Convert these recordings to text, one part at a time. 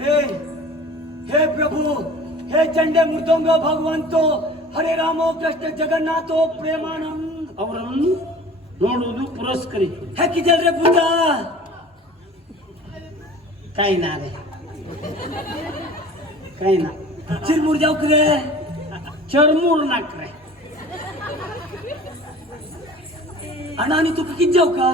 हे हे प्रभु हे चंडे मृदंग भगवंतो हरे रामो कृष्ण जगन्नाथो प्रेमानंद ಅವರನ್ನು ನೋಡುವುದು ಪುರಸ್ಕರಿಸು है कि जल रे बुद्धा ಕೈನಾ ರೇ ಕೈನಾ चिर मुर जाओ करे चरमूर नाकरे अनानी तू कित जाऊ का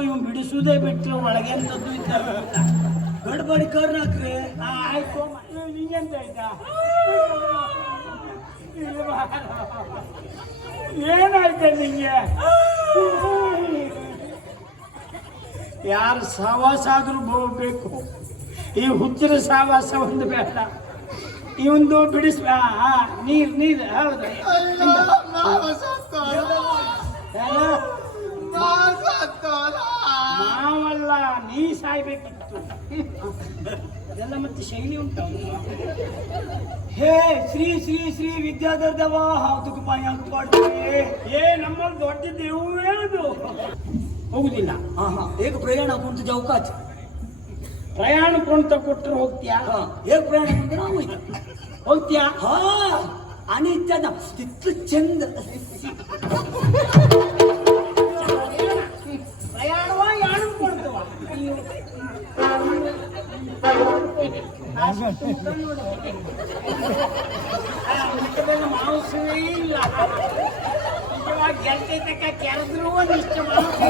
ಇವನು ಬಿಡಿಸುವುದೇ ಬಿಟ್ಟರು ಒಳಗೆಂತದ್ದು ಇದ್ದಾವೆ ಗಡ್ಬಡಿ ಕರ್ನಾಕ್ರಿ ಆಯ್ತು ನಿಂಗೆಂತ ಆಯ್ತಾ? ಏನಾಯ್ತ ನಿಂಗೆ? ಯಾರು ಸವಾಸ ಆದರೂ ಹೋಗ್ಬೇಕು ಈ ಹುಚ್ಚಿರ ಸವಾಸ ಒಂದು ಬೇಡ. ಇವಂದು ಬಿಡಿಸ್ಬಾ ನೀರ್, ನೀರು, ಹೌದು. ಸಾಯ್ಬೇಕಿತ್ತು ಇದೆಲ್ಲ ಮತ್ತೆ ಶೈಲಿ ಉಂಟು? ಹೇ ಶ್ರೀ ಶ್ರೀ ಶ್ರೀ ವಿದ್ಯಾಧರ್ ದವಾ ತುಕುಪಾಯಿ ಹಾಕ್ಕೊಡ್ತೀವಿ ಏ ನಮ್ಮಲ್ಲಿ ದೊಡ್ಡ ಇವುವೇ ಅದು ಹೋಗುದಿಲ್ಲ. ಹಾ ಹಾ ಏಕ ಪ್ರಯಾಣ ಕುಂತು ಜೌಕಾಚ ಪ್ರಯಾಣ ಕುಂತ ಕೊಟ್ಟರು ಹೋಗ್ತೀಯಾ? ಏಕ ಪ್ರಯಾಣ ಕುಂತ ಹೋಗ್ತೀಯಾ? ಹಾ ಅನಿತ್ಯದ ಚಿತ್ರ ಚಂದ. ಮಾಂಸವೇ ಇಲ್ಲ. ಕೆರೆದ್ರು ಒಂದಿಷ್ಟು ಮಾಂಸ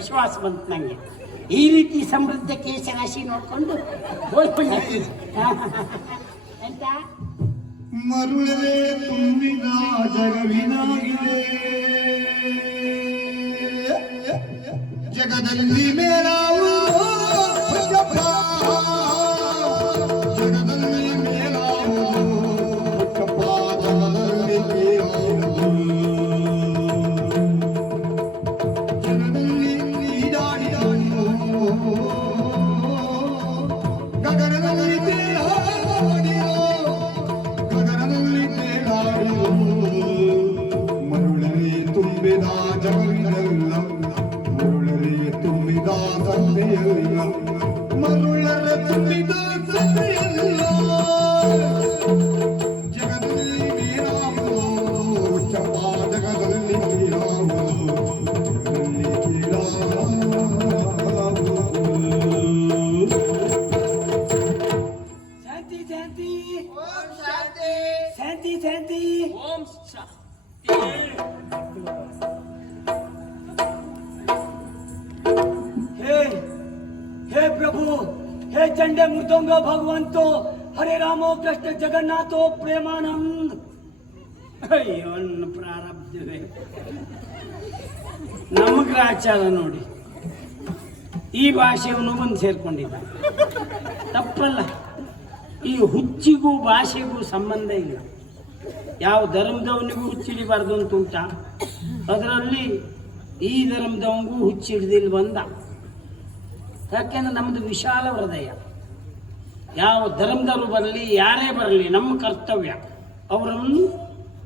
ವಿಶ್ವಾಸ ಬಂತು ನಂಗೆ. ಈ ರೀತಿ ಸಮೃದ್ಧ ಕೇಶರಾಶಿ ನೋಡ್ಕೊಂಡು ಎಂತ? ಮರುಳಲೆ ತುಂಬಿದ ಜಗವಿನಾಗಿದೆ. ಜಗದಲ್ಲಿ ಮೇಲಾವು மருளர துளிதோ சத்தியம் प्रभु हे चंडे मृदंग भगवंतो हरे रामो कृष्ण जगन्नाथो प्रेमानंद ಅಯ್ಯೋ ನನ್ನ ಪ್ರಾರಬ್ಧವೇ ನಮ್ಮ ಗ್ರಾಚಾರ ನೋಡಿ ಈ ಭಾಷೆಯವನು ಬಂದು ಸೇರ್ಕೊಂಡಿದ್ದ ತಪ್ಪಲ್ಲ ಈ ಹುಚ್ಚಿಗೂ ಭಾಷೆಗೂ ಸಂಬಂಧ ಇಲ್ಲ ಯಾವ ಧರ್ಮದವನಿಗೂ ಹುಚ್ಚಿಡಿಬಾರ್ದು ಅಂತ ಉಂಟ ಅದರಲ್ಲಿ ಈ ಧರ್ಮದವನಿಗೂ ಹುಚ್ಚಿಡ್ದಿಲ್ಲಿ ಬಂದ ಯಾಕೆಂದ್ರೆ ನಮ್ದು ವಿಶಾಲ ಹೃದಯ. ಯಾವ ಧರ್ಮದವರು ಬರಲಿ ಯಾರೇ ಬರಲಿ ನಮ್ಮ ಕರ್ತವ್ಯ. ಅವರನ್ನು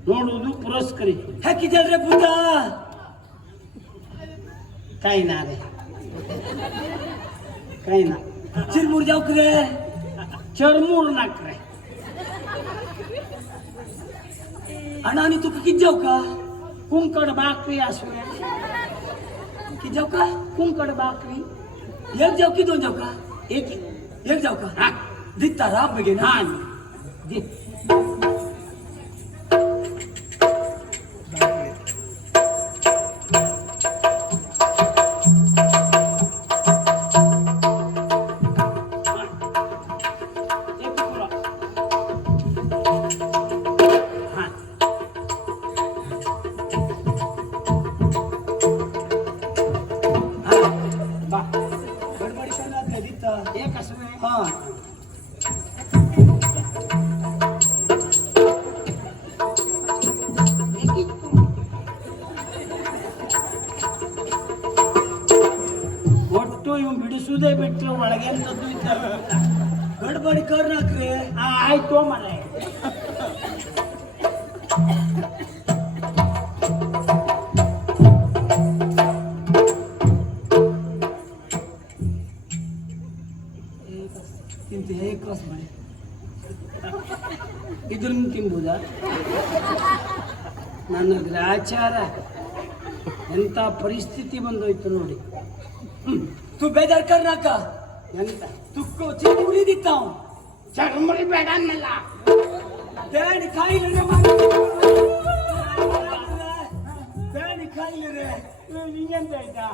ನೋಡುವುದು ಪುರಸ್ಕರಿ ಹಾಕಿದ್ರೆ ಬುದ್ಧ ಕೈನಾದೆ ಕೈನ ಚಿರ್ಮುರ್ ಜಾವ್ಕ್ರೆ ಚರ್ಮೂರ್ ನಾಕ್ರೆ ಅಣ್ಣ ನೀ ತುಕ ಕಿಜ್ಜಾವ್ ಕಾ ಕುಂಕಡ ಬಾಕ್ರಿ ಆಸುವೆ ಕಿಜ್ಜಾವ್ ಕಾ ಕುಂಕಡ ಬಾಕ್ರಿ एक जाऊ की दोन जाऊ का? एक एक जाऊ का? दिता दित्ता राम बघे ना. दे ಕೋಮಲೆ ತಿಂತು ಹೇಗೆ ಕ್ರಾಸ್ ಮಾಡಿ? ಇದನ್ನು ತಿನ್ಬೋದಾ? ನನ್ನ ಗ್ರಾಚಾರ. ಎಂಥ ಪರಿಸ್ಥಿತಿ ಬಂದೋಯ್ತು ನೋಡಿ. ತು ಬೇಜಾರ್ ಕರ್ನಾಕ. ಎಂತ? ತುಕ್ಕು ಚಿಕ್ಕ ಉಳಿದಿತ್ತ ಅವನು. ಚರ್ಮರಿ ಬೇಡ ಅನ್ನಲ್ಲ. ಬೇಡಿ ಕಾಯಿಲೆ ಬೇಡಿ ಕಾಯಿಲೆ ನಿಂಗೆಂತ ಆಯ್ತಾ?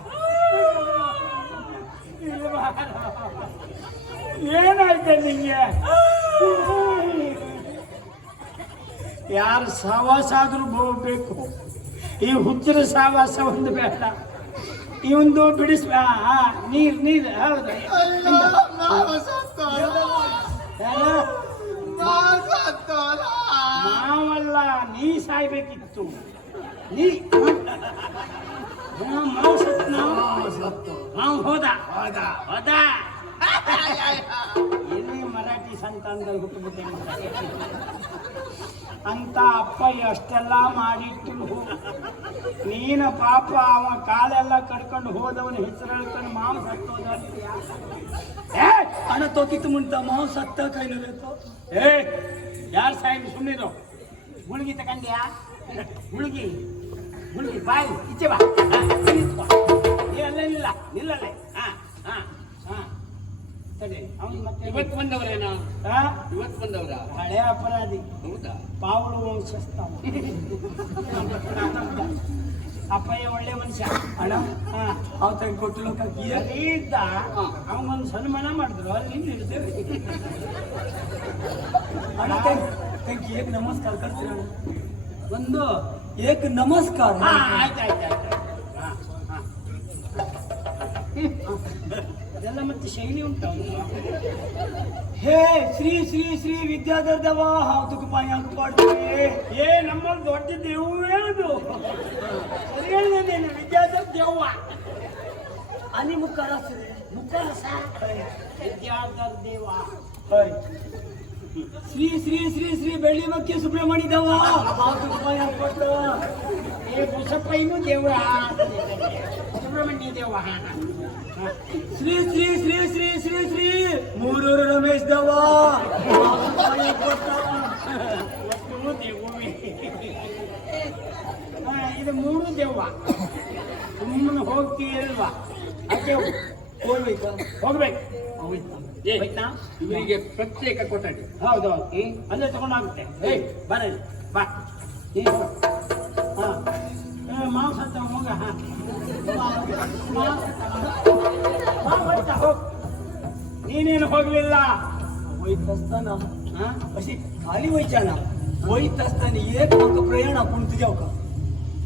ಏನಾಯ್ತ ನಿಂಗೆ? ಯಾರು ಸಹವಾಸ ಆದರೂ ಹೋಗ್ಬೇಕು ಈ ಹುಚ್ಚರ ಸಹವಾಸ ಒಂದು ಬೇಡ. ಇವಂದು ಬಿಡಿಸ್ಬೇಡ ನೀರು ನೀರು ಹೌದು. ಮಾವಲ್ಲ ನೀ ಸಾಯ್ಬೇಕಿತ್ತು. ನೀ ಮಾವು ಸತ್ತು ನಾವು ಹೋದ. ಹೋದ. ಹೋದ. ಜ್ಞಾತಿ ಸಂತಾನದಲ್ಲಿ ಹುಟ್ಟುಬಿಟ್ಟೆ ಅಂತ ಅಪ್ಪ ಎಷ್ಟೆಲ್ಲ ಮಾಡಿಟ್ಟು ನೀನ ಪಾಪ ಅವ ಕಾಲೆಲ್ಲ ಕಡ್ಕೊಂಡು ಹೋದವನ ಹೆಸರು ಹೇಳ್ಕೊಂಡು ಮಾಂಸ ಹಣ ತೋಕಿತ್ತು ಮುಂತ ಮಾಂಸ ಹತ್ತ ಕೈನಬೇಕು ಏ, ಯಾರು ಸಾಯಿ ಸುಮ್ಮನಿರು ಗುಳಿಗೆ ತಗೊಂಡ್ಯಾ? ಗುಳಿಗೆ ಗುಳಿಗೆ ಬಾಯಿ, ಈಚೆ ಬಾ. ನಿಲ್ಲಲ್ಲ ನಿಲ್ಲಲ್ಲ. ಅಪರಾಧಿ ಇವತ್ತು ಬಂದವರೇನ? ಇವತ್ತು ಹಳೆ ಅಪರಾಧಿ. ಹೌದಾ? ಪಾವಳು ವಂಶಸ್ತ ಅಪ್ಪಯ್ಯ ಒಳ್ಳೆ ಮನುಷ್ಯ. ಅಣ್ಣ ಅವ್ ತಂಗ ಕೊಟ್ಟಲು ಇದ್ದ ಅವಂಗೊಂದು ಸನ್ಮಾನ ಮಾಡಿದ್ರು. ಅಲ್ಲಿ ನಿಲ್ತೇವೆ ಅಣ್ಣ ತಂಗಿ ಏಕ್ ನಮಸ್ಕಾರ ಕಳ್ತೀರ ಒಂದು ಏಕ್ ನಮಸ್ಕಾರ. ಆಯ್ತು ಅದೆಲ್ಲ ಮತ್ತೆ ಶೈಲಿ ಉಂಟು ಹೇ, ಶ್ರೀ ಶ್ರೀ ಶ್ರೀ ವಿದ್ಯಾಧರ್ ದವಾ ಹಾವ್ದಕ್ಕೆ ಬಾಯಿ ಹಾಕ್ಬಾರ್ದೇ ಏ ನಮ್ಮಲ್ಲಿ ದೊಡ್ಡ ದೇವೇ ಅದು ಸರಿ ಹೇಳಿದ್ದೇನೆ ವಿದ್ಯಾಧರ್ ದೇವ್ವ. ಅಲ್ಲಿ ಮುಖರಸ ಮುಖರಸ ವಿದ್ಯಾಧರ್ ದೇವ ಶ್ರೀ ಶ್ರೀ ಶ್ರೀ ಶ್ರೀ ಬೆಳ್ಳಿ ಮಕ್ಕಿ ಸುಬ್ರಹ್ಮಣ್ಯ ದವ ಹಾವ್ದಕ್ಕೆ ಬಾಯಿ ಹಾಕ್ಬಾರ್ದ ಏ ಬುಸಪ್ಪಯ್ಯನೂ ದೇವ್ರ ಸುಬ್ರಹ್ಮಣ್ಯ ದೇವ ಶ್ರೀ ಶ್ರೀ ಶ್ರೀ ಶ್ರೀ ಶ್ರೀ ಶ್ರೀ ಮೂರೂರು ರಮೇಶ್ ದೇವ. ಇದು ಮೂರು ದೇವ. ಸುಮ್ಮನೆ ಹೋಗ್ತಿ ಇಲ್ವಾ? ಅದೇ ಹೋಗ್ಬೇಕು. ಹೋಗ್ಬೇಕು. ಆಯ್ತಾ ಇವರಿಗೆ ಪ್ರತ್ಯೇಕ ಕೊಟ್ಟಾಡಿ ಹೌದು ಹೌದು. ಅಲ್ಲೇ ತಗೊಂಡಾಗುತ್ತೆ. ಏಯ್ ಬರ ಬಾ. ಹಾಂ ಮಾಂಸ ಹೋಗ ಹಾಂ. ನೀನೇನು ಹೋಗ್ಲಿಲ್ಲ? ಹೋಯ್ತಸ್ತನ. ಅಷ್ಟೇ ಖಾಲಿ ಹೋಯ್ತಾನ ವೈತಸ್ತಾನ ಏಕ ಪ್ರಯಾಣ ಕುಂತಿದೆ ಅವಕ.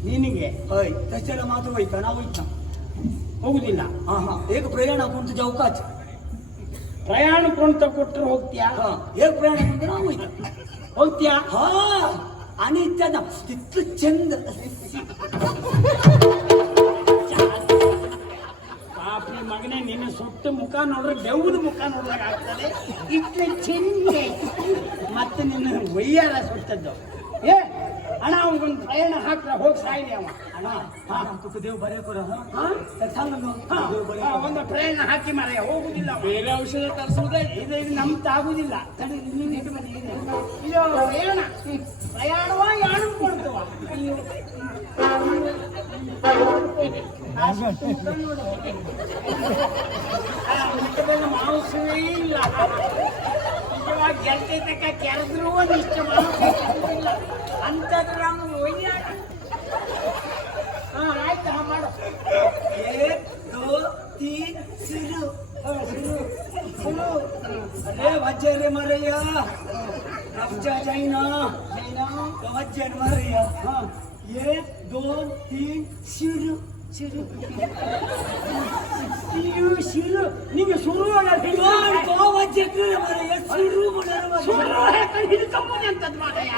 ನಿನಗೆ ಹೈ ತಚ್ಚಲ ಮಾತ್ರ ಹೋಯ್ತಾನ ವೈತ ಹೋಗುದಿಲ್ಲ? ಹಾ ಹಾ. ಏಕ ಪ್ರಯಾಣ ಕುಂತಿದೆ ಅವಕಾಶ ಪ್ರಯಾಣ ಕುಣ್ತ ಕೊಟ್ಟರು ಹೋಗ್ತೀಯಾ? ಏಕ ಪ್ರಯಾಣ ಕುಂತ ನಾವು ಹೋಯ್ತ. ಹೋಗ್ತೀಯಾ? ಹಾ. ಅನಿತ್ಯದ ಇತ್ತು ಚಂದ. ಸುಟ್ಟ ಮುಖ ನೋಡ್ರೆ ಬೆವ್ವದ ಮುಖ ನೋಡಿದಾಗ ಆಗ್ತದೆ. ಇಟ್ಲೆ ಚೆಂಡೆ ಮತ್ತೆ ನಿನ್ನ ಒಯ್ಯಾರ ಸುಟ್ಟದ್ದು ಏ ಅಣ್ಣ ಅವನಿಗೊಂದು ಪ್ರಯಾಣ ಹಾಕ್ರೆ ಹೋಗಿ ಸಾಯಿಲಿ ಅವ. ಅಣ್ಣ ದೇವ್ ಬರೇ ಕೊಡ ಒಂದು ಪ್ರಯಾಣ ಹಾಕಿ ಮಾರಾಯ ಹೋಗುದಿಲ್ಲ ಬೇರೆ ಔಷಧ ತರಿಸುವುದೇ ಇದು ಇದು ನಮ್ ತಾಗುದಿಲ್ಲ. ತಡಿ ಪ್ರಯಾಣ. ಪ್ರಯಾಣವ ಯಾರು ಕೊಡ್ತವ? ಮಾಂಸವೇ ಇಲ್ಲ ಇವಾಗ ಗೆಲ್ತೈತಕ್ಕ ಕೆರೆದ್ರು ಇಲ್ಲ ಅಂತಂದ್ರೆ ಹಾಂ ಆಯ್ತು ಏ ಮಾಡು ಏದು ಸಿರು ಸಿರು ವಜ್ಜೆ ಮರಯ್ಯ ಅಬ್ಜ ಜೈನ ಜೈನ ವಜ್ಜೆ ಮರಯ್ಯ ಹಾಂ एक दोन तीन शुरू शुरू ಶಿರು ಶಿರು ನಿಂಗೆ ಶುರು दोन दो वज्जे रे मरैया शुरू बोला रे ಶುರು मरैया ಹೇಳ್ಕೊಂಡು ಹಿಡ್ಕೊಂಬೋದು ಅಂತದ್ ಮಾರಾಯ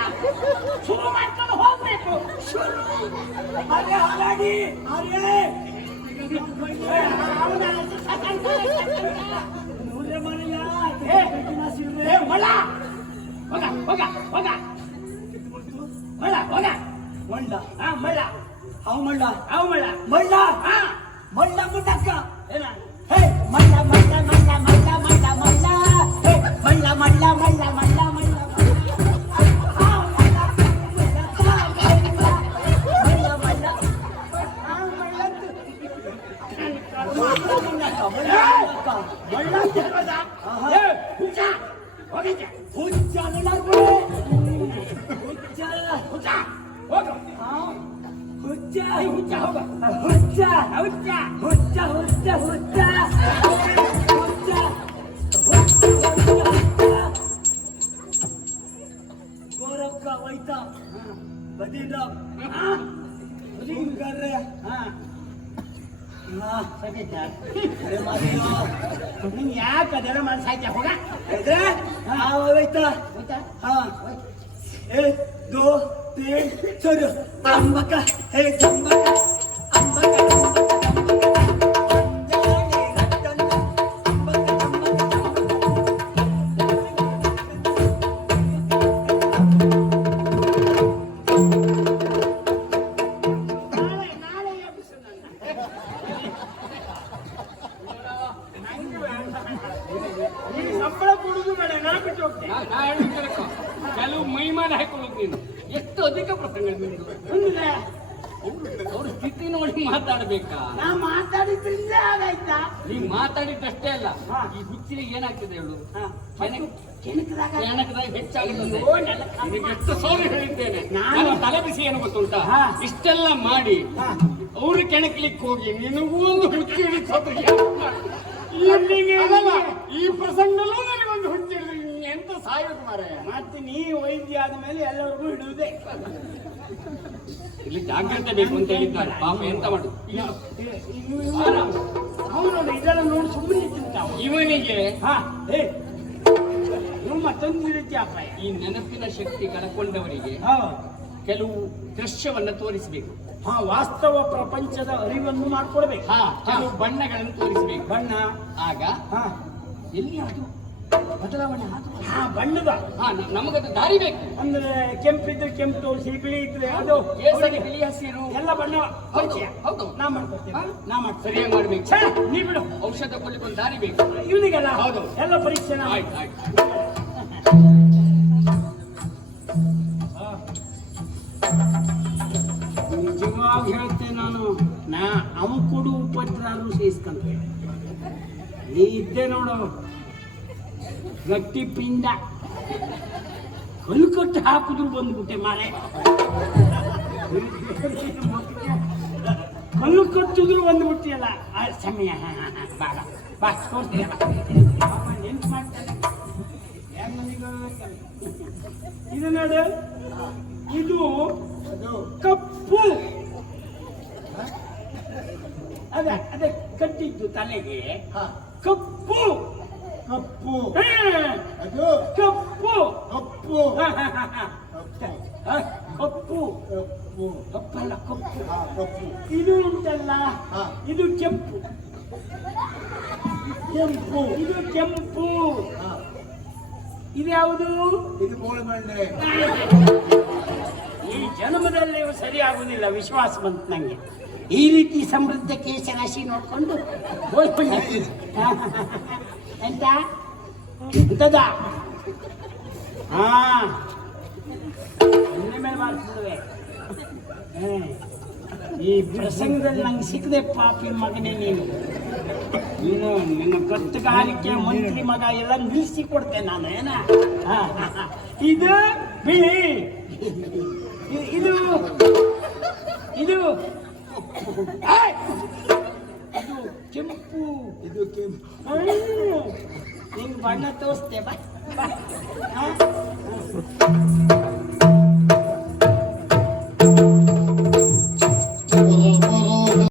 ಶುರು ಮಾಡ್ಕೊಂಡು ಹೋಗ್ಬೇಕು ಶುರು अरे हालाडी अरे ಅವನ नूरे मरैया ए, कितना शुरू ಏ ಹೊಳ ಹೋಗ ಹೋಗ ಹೋಗ ಹೊಳ ಹೋಗ म्हणला हा म्हणला हाव म्हणला हाव म्हणला म्हणला हा हुच्चा हुच्चा हुच्चा गोरखा वैता। बदीदा हाँ रिंग कर रहे हाँ। हाँ। सही चार अरे मारियो तुमने यहाँ का देना मान साइज़ होगा? इधर? हाँ वैता। वैता? हाँ। एक दो तीन चलो। अंबका। हे अंबका। अंबका अंबका। ನಾ ಮಾತಾಡಿದ್ರಿಂದ ಆಗಾಯ್ತಾ? ನೀ ಮಾತಾಡಿದ್ದಷ್ಟೇ ಅಲ್ಲ ಹಾ. ಈ ಹುಚ್ಚಿಗೆ ಏನಾಗ್ತದೆ ಹೇಳು? ಹಾ. ಕೆಣಕ್- ಕೆಣಕದಾಗ ಕೆಣಕದಾಗ ಹೆಚ್ಚಾಗುತ್ತದೆ. ಓ, ನನ್ನ ಕರ್ಮ. ನಿನಗೆ ಎಷ್ಟು ಸೌರ್ಯ ಹೇಳಿದ್ದೇನೆ. ನಾನು- ತಲೆ ಬಿಸಿ ಏನು ಗೊತ್ತುಂಟಾ? ಹಾ. ಇಷ್ಟೆಲ್ಲ ಮಾಡಿ ಅವರು ಅವ್ರು ಕೆಣಕ್ಲಿಕ್ಕೆ ಹೋಗಿ ನಿನಗೂ ಒಂದು ಹುಚ್ಚು ಹಿಡಿಸೋದು ಅಲ್ಲಿಗೆ ಅಲ್ಲಲ್ಲ, ಈ ಪ್ರಸಂಗದಲ್ಲೂ ನನಗೊಂದು ಹುಚ್ಚಿ ಹಿಡಿದು ಎಂತ ಸಾಯೋದು ಮಾರಾಯ? ಮತ್ತೆ ನೀ ವೈದ್ಯ ಆದ್ಮೇಲೆ ಎಲ್ಲರಿಗೂ ಹಿಡುವುದೇ. ಇಲ್ಲಿ ಜಾಗ್ರತೆ ಬೇಕು ಅಂತ ಹೇಳಿದ್ದಾರೆ. ಪಾಪ ಎಂತ ಮಾಡು ಅವನು ನೋಡಿ ಇದೆಲ್ಲ ನೋಡಿ ಸುಮ್ಮನೆ ತಿಂತಾವ ಇವನಿಗೆ ಮತ್ತೊಂದು ಅಪಾಯ. ಈ ನೆನಪಿನ ಶಕ್ತಿ ಕಳ್ಕೊಂಡವರಿಗೆ ಹಾ. ಕೆಲವು ದೃಶ್ಯವನ್ನ ತೋರಿಸಬೇಕು. ಹಾ ವಾಸ್ತವ ಪ್ರಪಂಚದ ಅರಿವನ್ನು ಮಾಡ್ಕೊಡ್ಬೇಕು. ಹಾ ಕೆಲವು ಬಣ್ಣಗಳನ್ನು ತೋರಿಸಬೇಕು. ಬಣ್ಣ. ಆಗ ಹಾ. ಎಲ್ಲಿ ಅದು? ಬದಲಾವಣೆ ಹಾ ಬಣ್ಣದ. ಹಾ ನಮಗದು ದಾರಿ ಬೇಕು. ಅಂದ್ರೆ ಕೆಂಪಿದ್ರೆ ಕೆಂಪು ತೋರಿಸಿ ಬಿಳಿ ಇದ್ರೆ ಅದು ಕೇಸರಿ ಬಿಳಿ ಹಸಿರು. ಎಲ್ಲ ಬಣ್ಣ ಪರಿಚಯ. ಹೌದು. ನಾ ಮಾಡ್ಕೊಡ್ತೀನಿ. ನಾ ಮಾಡ್ ಸರಿಯಾಗಿ ಮಾಡ್ಬೇಕು. ಛೇ, ನೀ ಬಿಡು. ಔಷಧ ಕೊಡ್ಲಿಕ್ಕೆ ಒಂದು ದಾರಿ ಬೇಕು. ಇವನಿಗೆಲ್ಲ ಹೌದು. ಎಲ್ಲ ಪರೀಕ್ಷೆ ಆಯ್ತು ಆಯ್ತು. ನಿಜವಾಗಿ ಹೇಳ್ತೇನೆ ನಾನು ನಾ ಅವ ಕೊಡು ಉಪದ್ರಾರು ಸೇರಿಸ್ಕಂತ ನೀ ಇದ್ದೆ ನೋಡು. ಗಟ್ಟಿ ಪಿಂಡ ಕಲ್ಲು ಕಟ್ಟಿ ಹಾಕಿದ್ರು ಬಂದ್ಬಿಟ್ಟೆ ಮಾರೆ. ಕಲ್ಲು ಕಟ್ಟಿದ್ರು ಬಂದ್ಬಿಟ್ಟಿಯಲ್ಲ. ಆ ಸಮಯ. ಬಾಡ ಬಾ ತೋರ್ತೀಯಲ್ಲ ನೆನ್ಪು ಮಾಡ್ತಾನೆ? ಇದು ನೋಡು. ಇದು ಕಪ್ಪು. ಅದ ಅದೇ ಕಟ್ಟಿದ್ದು ತಲೆಗೆ. ಕಪ್ಪು. ಕಪ್ಪು. ಹಾ, ಅದು ಕಪ್ಪು. ಕಪ್ಪು. ಕಪ್ಪು. ಕಪ್ಪು. ಕಪ್ಪಲ್ಲ ಕಪ್ಪು. ಕಪ್ಪು. ಇದು ಉಂಟಲ್ಲ. ಇದು ಕೆಂಪು. ಕೆಂಪು. ಇದು ಕೆಂಪು. ಹಾ, ಇದು ಯಾವುದು? ಇದು ಬೋಳಬಂಡೆ ಈ ಜನ್ಮದಲ್ಲಿ ಸರಿ ಆಗುದಿಲ್ಲ ವಿಶ್ವಾಸ ಬಂತು ನಂಗೆ. ಈ ರೀತಿ ಸಮೃದ್ಧ ಕೇಶರಾಶಿ ನೋಡ್ಕೊಂಡು ಹೋಗ್ಬನ್ನಿ ಎಂತ? ಎಂತದ? ಹಾ. ಮೇಲೆ ಮಾಡ್ತಿದ್ವಿ. ಈ ಪ್ರಸಂಗದಲ್ಲಿ ನಂಗೆ ಸಿಕ್ಕದೆ ಪಾಪಿ ಮಗನೇ ನೀನು. ನೀನು ನಿನ್ನ ಗಟ್ಟುಗಾರಿಕೆ ಮಂತ್ರಿ ಮಗ ಎಲ್ಲ ನಿಲ್ಲಿಸಿ ಕೊಡ್ತೇನೆ ನಾನು, ಏನ. ಇದು ಬಿಳಿ. ಇದು! ಇದು. ಕೆಂಪು ಇದು ಕೆಂಪು. ನಿಂಗ್ ಬಣ್ಣ ತೋರಿಸ್ತೆ ಬಾ?